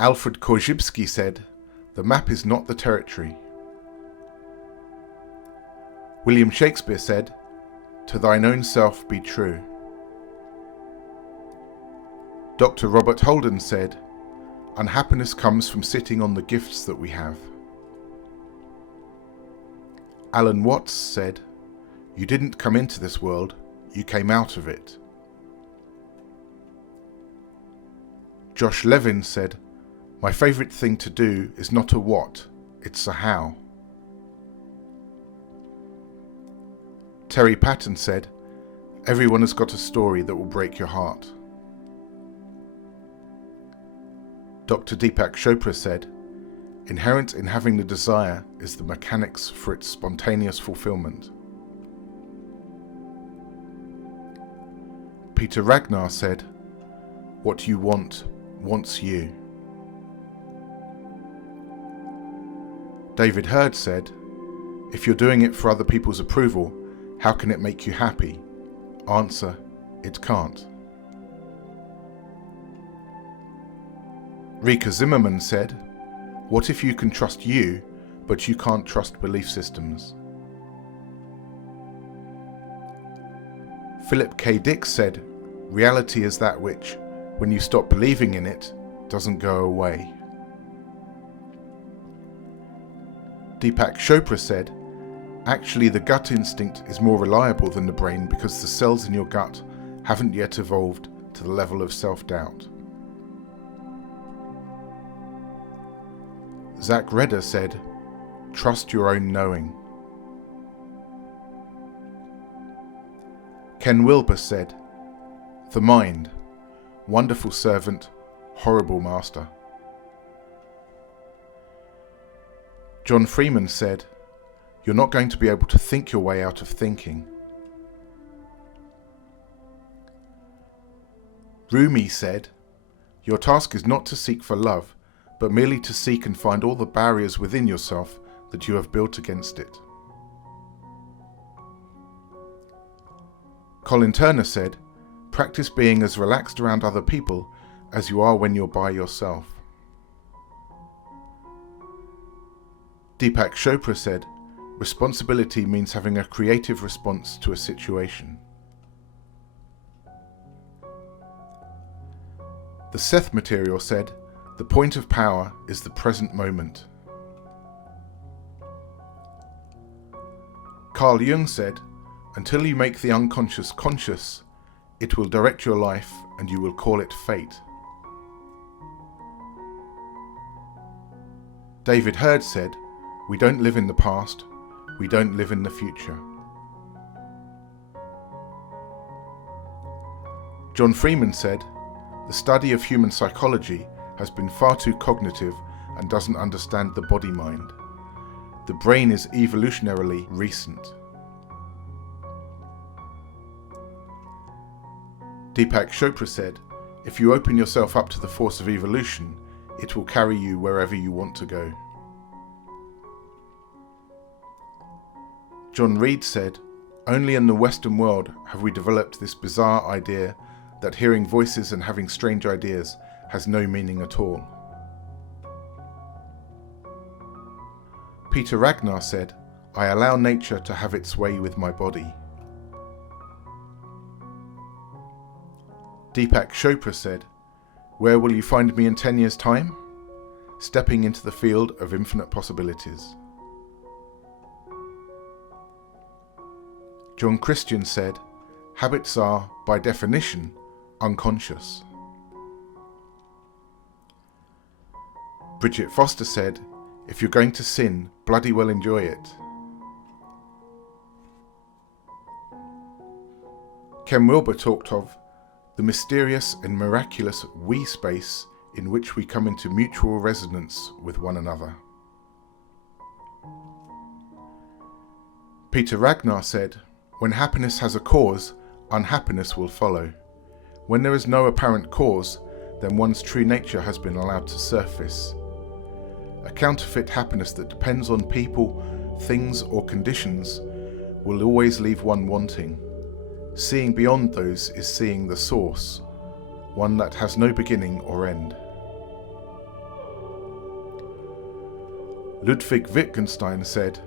Alfred Korzybski said, "The map is not the territory." William Shakespeare said, "To thine own self be true." Dr. Robert Holden said, "Unhappiness comes from sitting on the gifts that we have." Alan Watts said, "You didn't come into this world, you came out of it." Josh Levin said, "My favourite thing to do is not a what, it's a how." Terry Patten said, "Everyone has got a story that will break your heart." Dr. Deepak Chopra said, "Inherent in having the desire is the mechanics for its spontaneous fulfillment." Peter Ragnar said, "What you want wants you." David Hurd said, "If you're doing it for other people's approval, how can it make you happy?" Answer, it can't. Rikka Zimmerman said, "What if you can trust you, but you can't trust belief systems?" Philip K. Dick said, "Reality is that which, when you stop believing in it, doesn't go away." Deepak Chopra said, "Actually, the gut instinct is more reliable than the brain because the cells in your gut haven't yet evolved to the level of self-doubt." Zach Rehder said, "Trust your own knowing." Ken Wilber said, "The mind, wonderful servant, horrible master." John Freeman said, "You're not going to be able to think your way out of thinking." Rumi said, "Your task is not to seek for love, but merely to seek and find all the barriers within yourself that you have built against it." Colin Turner said, "Practice being as relaxed around other people as you are when you're by yourself." Deepak Chopra said, "Responsibility means having a creative response to a situation." The Seth material said, "The point of power is the present moment." Carl Jung said, "Until you make the unconscious conscious, it will direct your life and you will call it fate." David Hurd said, "We don't live in the past, we don't live in the future." John Freeman said, "The study of human psychology has been far too cognitive and doesn't understand the body-mind. The brain is evolutionarily recent." Deepak Chopra said, "If you open yourself up to the force of evolution, it will carry you wherever you want to go." John Reed said, "Only in the Western world have we developed this bizarre idea that hearing voices and having strange ideas has no meaning at all." Peter Ragnar said, "I allow nature to have its way with my body." Deepak Chopra said, "Where will you find me in 10 years' time? Stepping into the field of infinite possibilities." John Christian said, "Habits are, by definition, unconscious." Bridget Foster said, "If you're going to sin, bloody well enjoy it." Ken Wilber talked of the mysterious and miraculous we space in which we come into mutual resonance with one another. Peter Ragnar said, "When happiness has a cause, unhappiness will follow. When there is no apparent cause, then one's true nature has been allowed to surface. A counterfeit happiness that depends on people, things, or conditions will always leave one wanting. Seeing beyond those is seeing the source, one that has no beginning or end." Ludwig Wittgenstein said,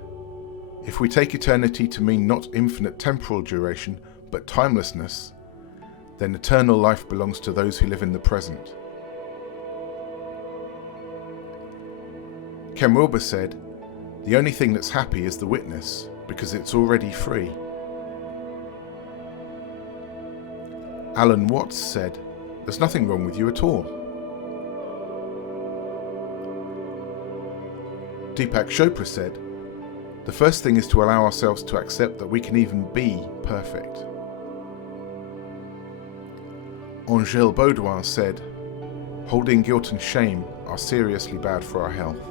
"If we take eternity to mean not infinite temporal duration, but timelessness, then eternal life belongs to those who live in the present." Ken Wilber said, "The only thing that's happy is the witness, because it's already free." Alan Watts said, "There's nothing wrong with you at all." Deepak Chopra said, "The first thing is to allow ourselves to accept that we can even be perfect." Angèle Beaudoin said, "Holding guilt and shame are seriously bad for our health."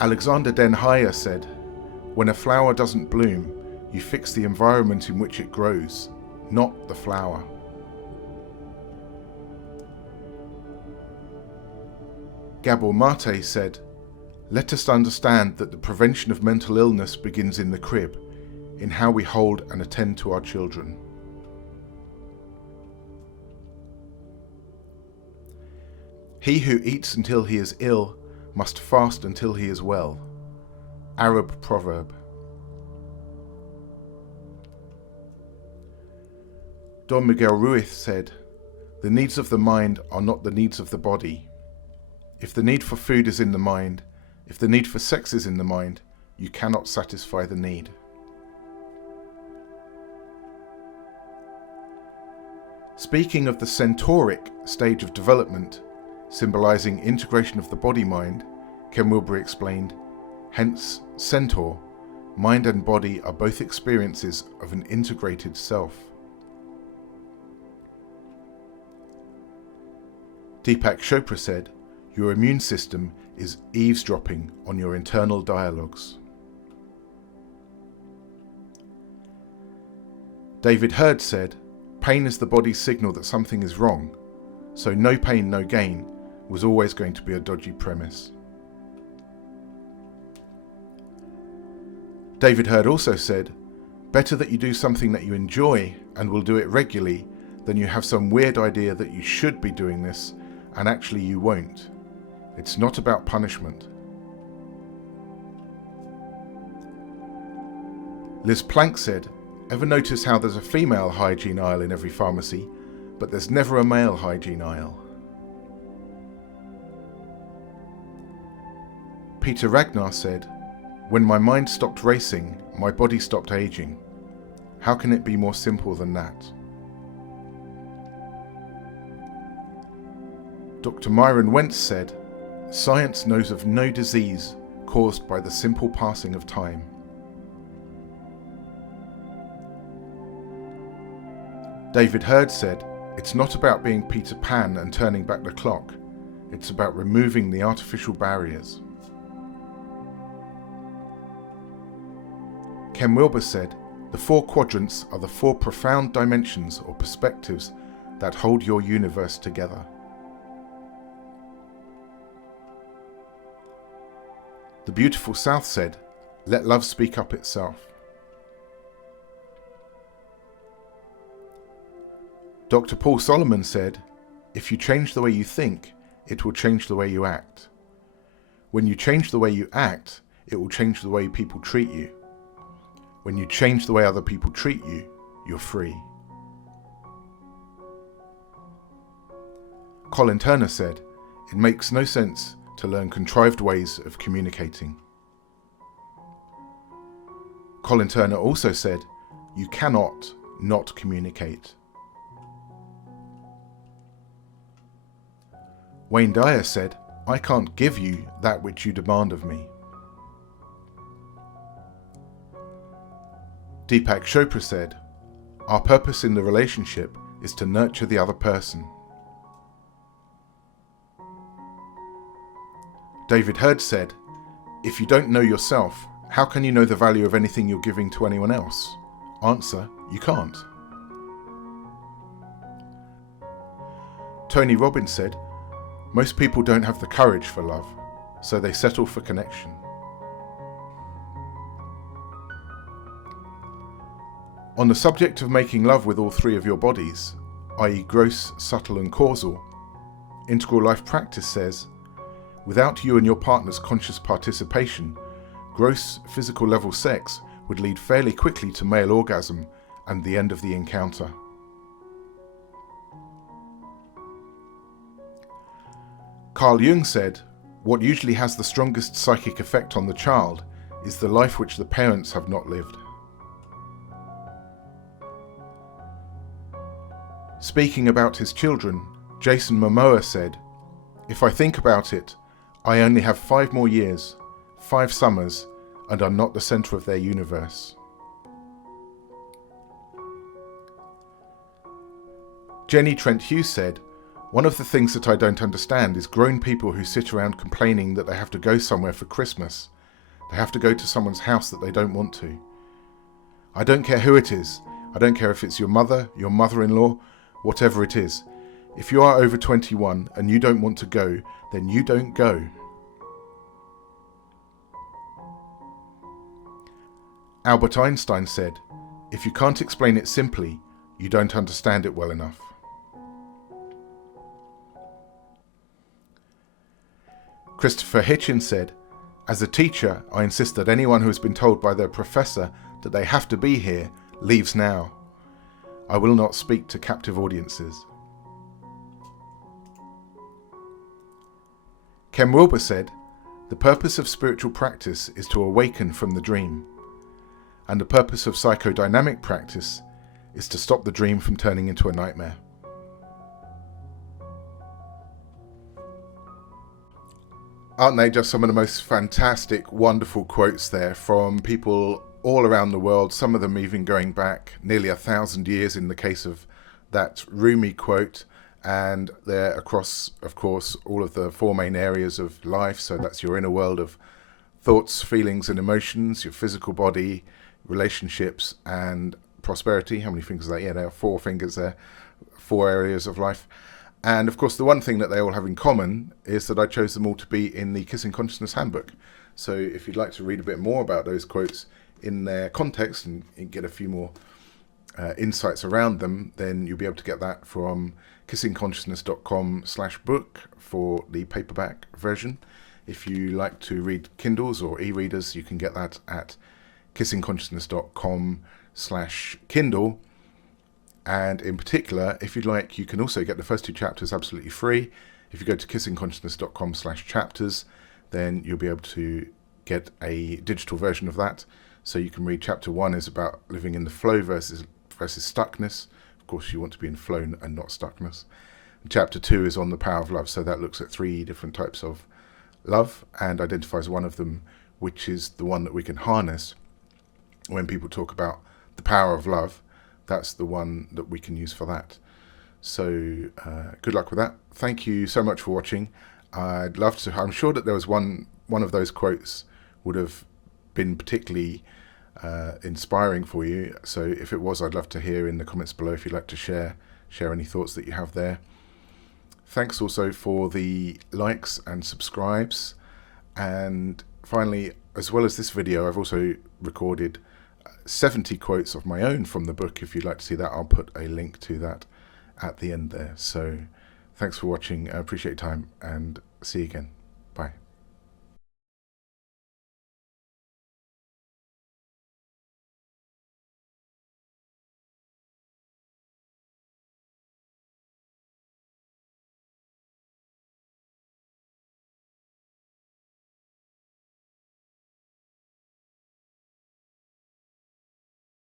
Alexander Den Heijer said, "When a flower doesn't bloom, you fix the environment in which it grows, not the flower." Gabor Maté said, "Let us understand that the prevention of mental illness begins in the crib, in how we hold and attend to our children." "He who eats until he is ill must fast until he is well." Arab proverb. Don Miguel Ruiz said, "The needs of the mind are not the needs of the body. If the need for food is in the mind, if the need for sex is in the mind, you cannot satisfy the need." Speaking of the centauric stage of development, symbolizing integration of the body-mind, Ken Wilber explained, "Hence, centaur, mind and body are both experiences of an integrated self." Deepak Chopra said, "Your immune system is eavesdropping on your internal dialogues." David Hurd said, "Pain is the body's signal that something is wrong, so no pain, no gain was always going to be a dodgy premise." David Hurd also said, "Better that you do something that you enjoy and will do it regularly than you have some weird idea that you should be doing this and actually you won't. It's not about punishment." Liz Plank said, "Ever notice how there's a female hygiene aisle in every pharmacy, but there's never a male hygiene aisle?" Peter Ragnar said, "When my mind stopped racing, my body stopped aging. How can it be more simple than that?" Dr. Myron Wentz said, "Science knows of no disease caused by the simple passing of time." David Hurd said, "It's not about being Peter Pan and turning back the clock. It's about removing the artificial barriers." Ken Wilber said, "The four quadrants are the four profound dimensions or perspectives that hold your universe together." The Beautiful South said, "Let love speak up itself." Dr. Paul Solomon said, "If you change the way you think, it will change the way you act. When you change the way you act, it will change the way people treat you. When you change the way other people treat you, you're free." Colin Turner said, "It makes no sense to learn contrived ways of communicating." Colin Turner also said, "You cannot not communicate." Wayne Dyer said, "I can't give you that which you demand of me." Deepak Chopra said, "Our purpose in the relationship is to nurture the other person." David Hurd said, "If you don't know yourself, how can you know the value of anything you're giving to anyone else?" Answer, you can't. Tony Robbins said, "Most people don't have the courage for love, so they settle for connection." On the subject of making love with all three of your bodies, i.e. gross, subtle and causal, Integral Life Practice says, without you and your partner's conscious participation, gross physical level sex would lead fairly quickly to male orgasm and the end of the encounter. Carl Jung said, what usually has the strongest psychic effect on the child is the life which the parents have not lived. Speaking about his children, Jason Momoa said, if I think about it, I only have 5 more years, 5 summers, and I'm not the centre of their universe. Jenni Trent Hughes said, one of the things that I don't understand is grown people who sit around complaining that they have to go somewhere for Christmas. They have to go to someone's house that they don't want to. I don't care who it is. I don't care if it's your mother, your mother-in-law, whatever it is. If you are over 21 and you don't want to go, then you don't go. Albert Einstein said, if you can't explain it simply, you don't understand it well enough. Christopher Hitchens said, as a teacher, I insist that anyone who has been told by their professor that they have to be here leaves now. I will not speak to captive audiences. Ken Wilber said, the purpose of spiritual practice is to awaken from the dream, and the purpose of psychodynamic practice is to stop the dream from turning into a nightmare. Aren't they just some of the most fantastic, wonderful quotes there from people all around the world, some of them even going back nearly 1,000 years in the case of that Rumi quote, and they're across, of course, all of the 4 main areas of life. So that's your inner world of thoughts, feelings and emotions, your physical body, relationships and prosperity. How many fingers are there? Yeah, there are 4 fingers there, 4 areas of life. And of course, the one thing that they all have in common is that I chose them all to be in the Kissing Consciousness Handbook. So if you'd like to read a bit more about those quotes in their context and get a few more insights around them, then you'll be able to get that from kissingconsciousness.com/book for the paperback version. If you like to read Kindles or e-readers, you can get that at kissingconsciousness.com/Kindle. And in particular, if you'd like, you can also get the first 2 chapters absolutely free. If you go to kissingconsciousness.com/chapters, then you'll be able to get a digital version of that. So you can read chapter 1 is about living in the flow versus stuckness. Of course, you want to be in flow and not stuckness. And chapter 2 is on the power of love. So that looks at 3 different types of love and identifies one of them, which is the one that we can harness when people talk about the power of love. That's the one that we can use for that. So good luck with that. Thank you so much for watching. I'd love to, I'm sure that there was one of those quotes would have been particularly inspiring for you. So if it was, I'd love to hear in the comments below if you'd like to share any thoughts that you have there. Thanks also for the likes and subscribes. And finally, as well as this video, I've also recorded 70 quotes of my own from the book. If you'd like to see that, I'll put a link to that at the end there. So thanks for watching. I appreciate your time and see you again. Bye.